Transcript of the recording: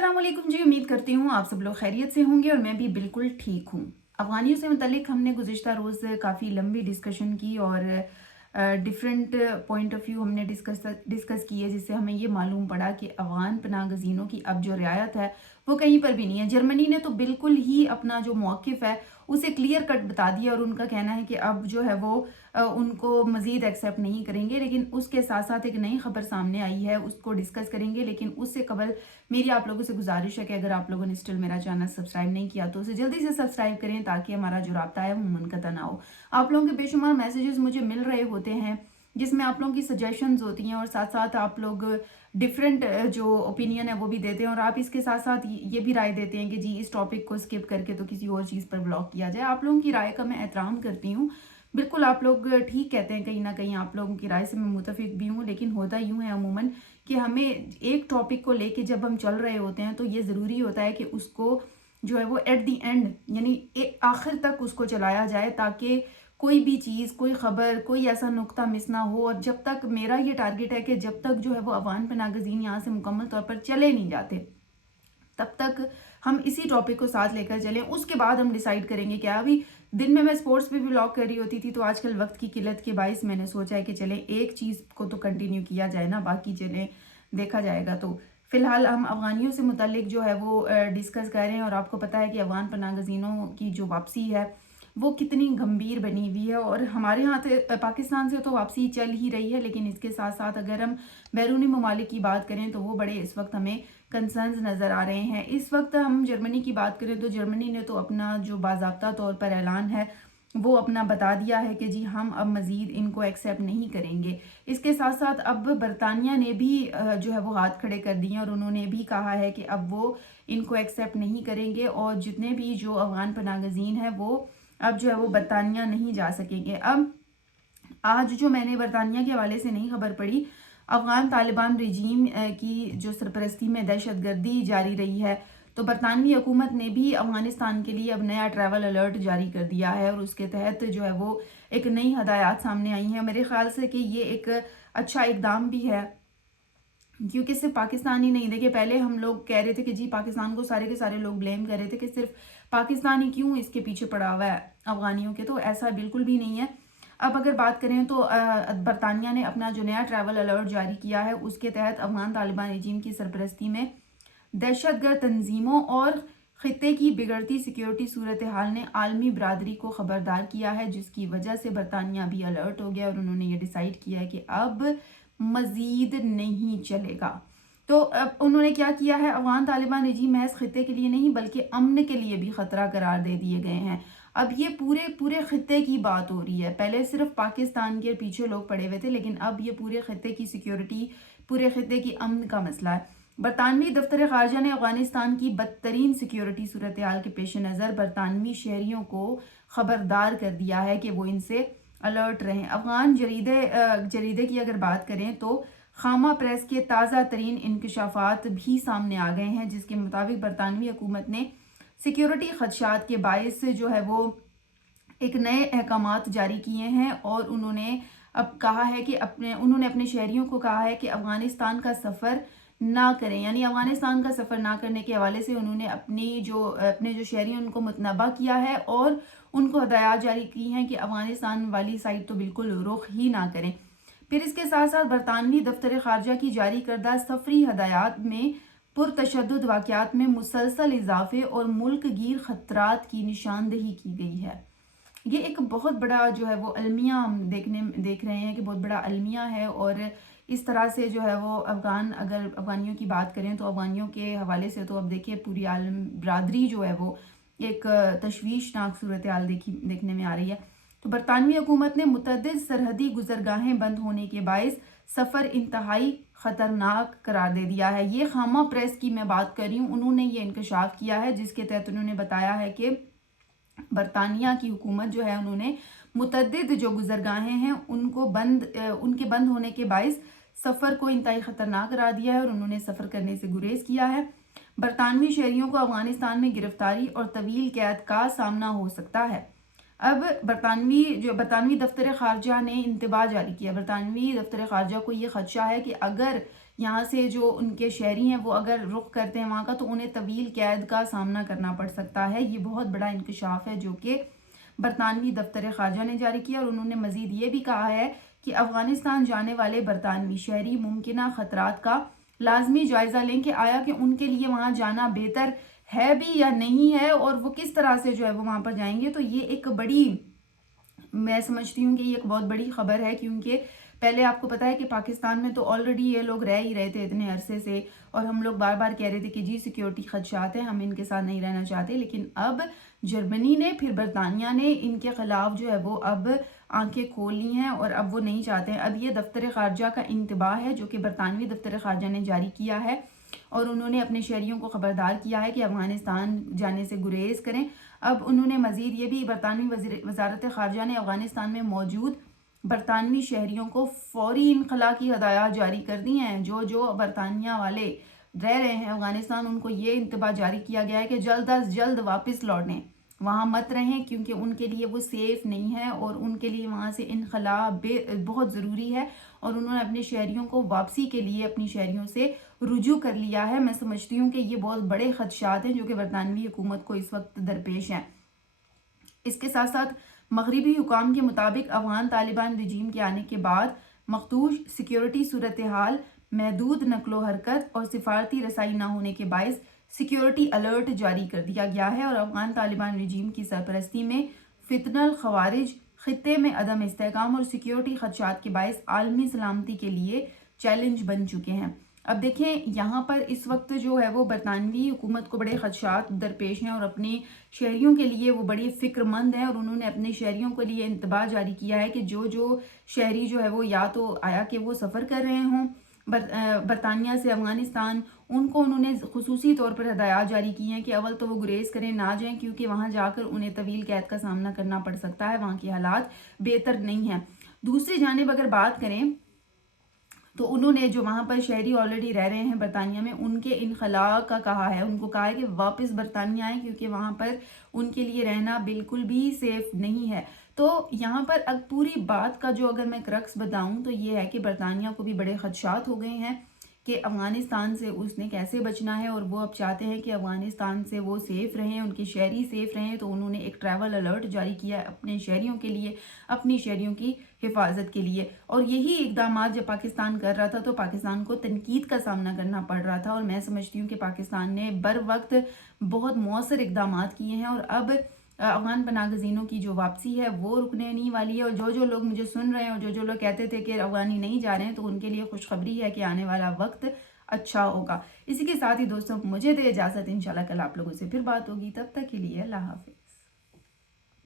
अस्सलाम वालेकुम जी। उम्मीद करती हूँ आप सब लोग खैरियत से होंगे और मैं भी बिल्कुल ठीक हूँ। अफ़गानियों से मुतल्लिक हमने गुज़िश्ता रोज़ काफ़ी लंबी डिस्कशन की और डिफरेंट पॉइंट ऑफ व्यू हमने डिस्कस किए, जिससे हमें ये मालूम पड़ा कि अफ़गान पनाह गज़ीनों की अब जो रियायत है वो कहीं पर भी नहीं है। जर्मनी ने तो बिल्कुल ही अपना जो मौक़िफ़ है उसे क्लियर कट बता दिया और उनका कहना है कि अब जो है वो उनको मज़ीद एक्सेप्ट नहीं करेंगे। लेकिन उसके साथ साथ एक नई खबर सामने आई है, उसको डिस्कस करेंगे। लेकिन उससे कबल मेरी आप लोगों से गुजारिश है कि अगर आप लोगों ने स्टिल मेरा चैनल सब्सक्राइब नहीं किया तो उसे जल्दी से सब्सक्राइब करें, ताकि हमारा जो राब्ता है वो मुनक़ता ना हो। आप लोगों के बेशुमार मैसेजेस मुझे मिल रहे होते हैं जिसमें आप लोगों की सजेशंस होती हैं और साथ साथ आप लोग डिफरेंट जो ओपिनियन है वो भी देते हैं, और आप इसके साथ साथ ये भी राय देते हैं कि जी इस टॉपिक को स्किप करके तो किसी और चीज़ पर ब्लॉग किया जाए। आप लोगों की राय का मैं एहतराम करती हूँ। बिल्कुल आप लोग ठीक कहते हैं, कहीं ना कहीं आप लोगों की राय से मैं मुतफिक भी हूँ। लेकिन होता यूँ है अमूमन कि हमें एक टॉपिक को लेके जब हम चल रहे होते हैं तो ये ज़रूरी होता है कि उसको जो है वो एट दी एंड यानी आखिर तक उसको चलाया जाए, ताकि कोई भी चीज़, कोई ख़बर, कोई ऐसा नुक्ता मिस ना हो। और जब तक मेरा ये टारगेट है कि जब तक जो है वो अफ़गान पनाह गज़ीन यहाँ से मुकम्मल तौर पर चले नहीं जाते, तब तक हम इसी टॉपिक को साथ लेकर चलें। उसके बाद हम डिसाइड करेंगे क्या। अभी दिन में मैं स्पोर्ट्स पे भी व्लॉग कर रही होती थी, तो आजकल वक्त की किल्लत के बाइस मैंने सोचा है कि चलें एक चीज़ को तो कंटिन्यू किया जाए ना, बाकी चलें देखा जाएगा। तो फिलहाल हम अफ़गानियों से मुतल्लिक जो है वो डिस्कस कर रहे हैं। और आपको पता है कि अफ़गान पनाह गज़ीनों की जो वापसी है वो कितनी गंभीर बनी हुई है। और हमारे यहाँ से पाकिस्तान से तो वापसी चल ही रही है, लेकिन इसके साथ साथ अगर हम बैरूनी ममालिक की बात करें तो वो बड़े इस वक्त हमें कंसर्न्स नज़र आ रहे हैं। इस वक्त हम जर्मनी की बात करें तो जर्मनी ने तो अपना जो बाज़ाब्ता तौर पर ऐलान है वो अपना बता दिया है कि जी हम अब मज़ीद इनको एक्सेप्ट नहीं करेंगे। इसके साथ साथ अब बरतानिया ने भी जो है वो हाथ खड़े कर दिए और उन्होंने भी कहा है कि अब वो इनको एक्सेप्ट नहीं करेंगे, और जितने भी जो अफ़गान पनाह गज़ीन है वो अब जो है वो बरतानिया नहीं जा सकेंगे। अब आज जो मैंने बरतानिया के हवाले से नहीं खबर पढ़ी, अफ़गान तालिबान रजीम की जो सरपरस्ती में दहशतगर्दी जारी रही है, तो बरतानवी हुकूमत ने भी अफ़गानिस्तान के लिए अब नया ट्रैवल अलर्ट जारी कर दिया है। और उसके तहत जो है वो एक नई हदायत सामने आई हैं। मेरे ख्याल से कि ये एक अच्छा इकदाम भी है, क्योंकि सिर्फ पाकिस्तान ही नहीं, देखिए पहले हम लोग कह रहे थे कि जी पाकिस्तान को सारे के सारे लोग ब्लेम कर रहे थे कि सिर्फ पाकिस्तान ही क्यों इसके पीछे पड़ा हुआ है अफ़गानियों के, तो ऐसा बिल्कुल भी नहीं है। अब अगर बात करें तो बरतानिया ने अपना जो नया ट्रैवल अलर्ट जारी किया है उसके तहत अफ़गान तालिबान रजीम की सरपरस्ती में दहशतगर्द तंजीमों और खित्ते की बिगड़ती सिक्योरिटी सूरत हाल ने आलमी बरादरी को खबरदार किया है, जिसकी वजह से बरतानिया भी अलर्ट हो गया और उन्होंने ये डिसाइड किया है कि अब मज़ीद नहीं चलेगा। तो अब उन्होंने क्या किया है, अफ़गान तालिबान रजीम महज खित्ते के लिए नहीं बल्कि अमन के लिए भी ख़तरा करार दे दिए गए हैं। अब ये पूरे पूरे खित्ते की बात हो रही है। पहले सिर्फ पाकिस्तान के पीछे लोग पड़े हुए थे, लेकिन अब ये पूरे खित्ते की सिक्योरिटी, पूरे खित्ते की अमन का मसला है। बरतानवी दफ्तर खारजा ने अफगानिस्तान की बदतरीन सिक्योरिटी सूरत हाल के पेश नज़र बरतानवी शहरियों को खबरदार कर दिया है कि वो इनसे अलर्ट रहें। अफगान जरीदे की अगर बात करें तो खामा प्रेस के ताज़ा तरीन इंकशाफात भी सामने आ गए हैं, जिसके मुताबिक बरतानवी हुकूमत ने सिक्योरिटी खदशात के बायस जो है वो एक नए अहकामात जारी किए हैं। और उन्होंने अब कहा है कि उन्होंने अपने शहरियों को कहा है कि अफगानिस्तान का सफ़र ना करें, यानी अफगानिस्तान का सफ़र ना करने के हवाले से उन्होंने अपने जो शहरी हैं उनको मुतनबा किया है और उनको हदायत जारी की हैं कि अफगानिस्तान वाली साइड तो बिल्कुल रुख ही ना करें। फिर इसके साथ साथ बरतानवी दफ्तर खारजा की जारी करदा सफरी हदायत में पुरतशद्दुद वाक़यात में मुसलसल इजाफे और मुल्क गिर खतरात की निशानदही की गई है। ये एक बहुत बड़ा जो है वो अलमिया हम देख रहे हैं कि बहुत बड़ा अलमिया है। और इस तरह से जो है वो अगर अफगानियों की बात करें तो अफगानियों के हवाले से तो अब देखिए पूरी आलम बरादरी जो है वो एक तशवीशनाक सूरत हाल देखने में आ रही है। तो बरतानवी हुकूमत ने मुतअद्दिद सरहदी गुजरगाहें बंद होने के बायस सफ़र इंतहाई ख़तरनाक करार दे दिया है। ये खामा प्रेस की मैं बात कर रही हूँ, उन्होंने ये इंकशाफ किया है, जिसके तहत उन्होंने बताया है कि बरतानिया की हुकूमत जो है उन्होंने मुतअद्दिद जो गुजरगाहें हैं उनके बंद होने के बायस सफ़र को इंतहाई ख़तरनाक करार दिया है और उन्होंने सफ़र करने से गुरेज किया है। बरतानवी शहरियों को अफगानिस्तान में गिरफ्तारी और तवील कैद का सामना हो सकता है। अब बरतानवी दफ्तर खारजा ने इंतबाह जारी किया। बरतानवी दफ्तर खारजा को ये खदशा है कि अगर یہاں سے جو ان کے شہری ہیں وہ اگر رخ کرتے ہیں وہاں کا تو انہیں طویل قید کا سامنا کرنا پڑ سکتا ہے۔ یہ بہت بڑا انکشاف ہے جو کہ برطانوی دفتر خارجہ نے جاری کیا، اور انہوں نے مزید یہ بھی کہا ہے کہ افغانستان جانے والے برطانوی شہری ممکنہ خطرات کا لازمی جائزہ لیں کہ آیا کہ ان کے لیے وہاں جانا بہتر ہے بھی یا نہیں ہے، اور وہ کس طرح سے جو ہے وہ وہاں پر جائیں گے۔ تو یہ ایک بڑی، میں سمجھتی ہوں کہ یہ ایک بہت بڑی خبر ہے، کیونکہ پہلے آپ کو پتا ہے کہ پاکستان میں تو آلریڈی یہ لوگ رہ ہی رہے تھے اتنے عرصے سے، اور ہم لوگ بار بار کہہ رہے تھے کہ جی سیکیورٹی خدشات ہیں، ہم ان کے ساتھ نہیں رہنا چاہتے، لیکن اب جرمنی نے پھر برطانیہ نے ان کے خلاف جو ہے وہ اب آنکھیں کھول لی ہیں، اور اب وہ نہیں چاہتے ہیں۔ اب یہ دفتر خارجہ کا انتباہ ہے جو کہ برطانوی دفتر خارجہ نے جاری کیا ہے، اور انہوں نے اپنے شہریوں کو خبردار کیا ہے کہ افغانستان جانے سے گریز کریں۔ اب انہوں نے مزید یہ بھی، برطانوی وزارت خارجہ نے افغانستان میں موجود برطانوی شہریوں کو فوری انخلاء کی ہدایات جاری کر دی ہیں۔ جو برطانیہ والے رہ رہے ہیں افغانستان، ان کو یہ انتباہ جاری کیا گیا ہے کہ جلد از جلد واپس لوٹیں، وہاں مت رہیں، کیونکہ ان کے لیے وہ سیف نہیں ہے، اور ان کے لیے وہاں سے انخلاء بہت ضروری ہے، اور انہوں نے اپنے شہریوں کو واپسی کے لیے اپنی شہریوں سے رجوع کر لیا ہے۔ میں سمجھتی ہوں کہ یہ بہت بڑے خدشات ہیں جو کہ برطانوی حکومت کو اس وقت درپیش ہیں۔ اس کے ساتھ ساتھ مغربی حکام کے مطابق افغان طالبان رجیم کے آنے کے بعد مخدوش سیکیورٹی صورتحال، محدود نقل و حرکت اور سفارتی رسائی نہ ہونے کے باعث سیکیورٹی الرٹ جاری کر دیا گیا ہے، اور افغان طالبان رجیم کی سرپرستی میں فتنہ الخوارج خطے میں عدم استحکام اور سیکیورٹی خدشات کے باعث عالمی سلامتی کے لیے چیلنج بن چکے ہیں۔ اب دیکھیں یہاں پر اس وقت جو ہے وہ برطانوی حکومت کو بڑے خدشات درپیش ہیں، اور اپنے شہریوں کے لیے وہ بڑی فکر مند ہیں، اور انہوں نے اپنے شہریوں کے لیے انتباہ جاری کیا ہے کہ جو شہری جو ہے وہ یا تو آیا کہ وہ سفر کر رہے ہوں برطانیہ سے افغانستان، ان کو انہوں نے خصوصی طور پر ہدایات جاری کی ہیں کہ اول تو وہ گریز کریں، نہ جائیں، کیونکہ وہاں جا کر انہیں طویل قید کا سامنا کرنا پڑ سکتا ہے، وہاں کے حالات بہتر نہیں ہیں۔ دوسری جانب اگر بات کریں تو انہوں نے جو وہاں پر شہری آلریڈی رہ رہے ہیں برطانیہ میں، ان کے انخلاء کا کہا ہے، ان کو کہا ہے کہ واپس برطانیہ آئیں، کیونکہ وہاں پر ان کے لیے رہنا بالکل بھی سیف نہیں ہے۔ تو یہاں پر اب پوری بات کا جو اگر میں کرکس بتاؤں تو یہ ہے کہ برطانیہ کو بھی بڑے خدشات ہو گئے ہیں کہ افغانستان سے اس نے کیسے بچنا ہے، اور وہ اب چاہتے ہیں کہ افغانستان سے وہ سیف رہیں، ان کے شہری سیف رہیں، تو انہوں نے ایک ٹریول الرٹ جاری کیا ہے اپنے شہریوں کے لیے، اپنی شہریوں کی حفاظت کے لیے، اور یہی اقدامات جب پاکستان کر رہا تھا تو پاکستان کو تنقید کا سامنا کرنا پڑ رہا تھا، اور میں سمجھتی ہوں کہ پاکستان نے بر وقت بہت مؤثر اقدامات کیے ہیں، اور اب افغان پناہ گزینوں کی جو واپسی ہے وہ رکنے نہیں والی ہے، اور جو لوگ مجھے سن رہے ہیں اور جو لوگ کہتے تھے کہ افغانی نہیں جا رہے ہیں، تو ان کے لیے خوشخبری ہے کہ آنے والا وقت اچھا ہوگا۔ اسی کے ساتھ ہی دوستوں مجھے دے اجازت، انشاءاللہ کل آپ لوگوں سے پھر بات ہوگی، تب تک کے لیے اللہ حافظ۔